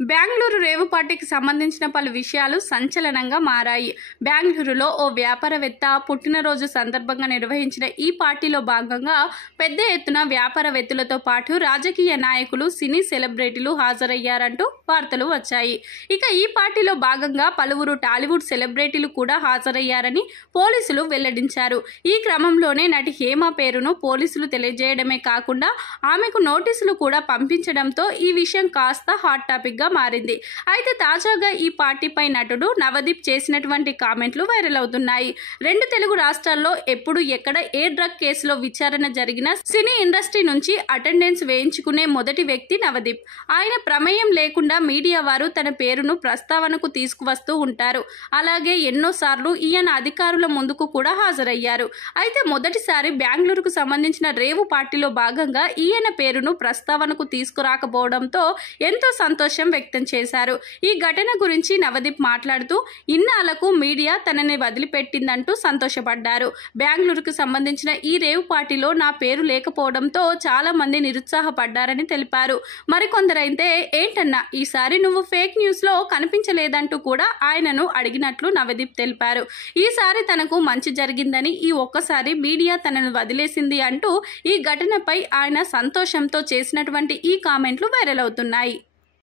బెంగళూరు రేవు పార్టీకి సంబంధించిన పలు విషయాలు సంచలనంగా మారాయి. బెంగళూరులో ఓ వ్యాపారవేత్త పుట్టినరోజు సందర్భంగా నిర్వహించిన ఈ పార్టీలో భాగంగా పెద్ద ఎత్తున వ్యాపారవేత్తలతో పాటు రాజకీయ నాయకులు, సినీ సెలబ్రిటీలు హాజరయ్యారంటూ వార్తలు వచ్చాయి. ఇక ఈ పార్టీలో భాగంగా పలువురు టాలీవుడ్ సెలబ్రిటీలు కూడా హాజరయ్యారని పోలీసులు వెల్లడించారు. ఈ క్రమంలోనే నటి హేమ పేరును పోలీసులు తెలియజేయడమే కాకుండా ఆమెకు నోటీసులు కూడా పంపించడంతో ఈ విషయం కాస్త హాట్ టాపిక్ మారింది. అయితే తాజాగా ఈ పార్టీపై నటుడు నవదీప్ చేసినటువంటి కామెంట్లు వైరల్ అవుతున్నాయి. 2 తెలుగు రాష్ట్రాల్లో ఎప్పుడు ఎక్కడ ఏ డ్రగ్ కేసులో విచారణ జరిగినా సినీ ఇండస్ట్రీ నుంచి అటెండెన్స్ వేయించుకునే మొదటి వ్యక్తి నవదీప్. ఆయన ప్రమేయం లేకుండా మీడియా వారు తన పేరును ప్రస్తావనకు తీసుకువస్తూ ఉంటారు. అలాగే ఎన్నోసార్లు ఈయన అధికారుల ముందుకు కూడా హాజరయ్యారు. అయితే మొదటిసారి బెంగళూరుకు సంబంధించిన రేవు పార్టీలో భాగంగా ఈయన పేరును ప్రస్తావనకు తీసుకురాకపోవడంతో ఎంతో సంతోషం వ్యక్తం చేశారు. ఈ ఘటన గురించి నవదీప్ మాట్లాడుతూ ఇన్నాళ్లకు మీడియా తనని వదిలిపెట్టిందంటూ సంతోషపడ్డారు. బెంగళూరుకు సంబంధించిన ఈ రేవ్ పార్టీలో నా పేరు లేకపోవడంతో చాలా మంది నిరుత్సాహపడ్డారని తెలిపారు. మరికొందరైతే ఏంటన్నా ఈసారి నువ్వు ఫేక్ న్యూస్ లో కనిపించలేదంటూ కూడా ఆయనను అడిగినట్లు నవదీప్ తెలిపారు. ఈసారి తనకు మంచి జరిగిందని, ఈ ఒక్కసారి మీడియా తనను వదిలేసింది అంటూ ఈ ఘటనపై ఆయన సంతోషంతో చేసినటువంటి ఈ కామెంట్లు వైరల్ అవుతున్నాయి.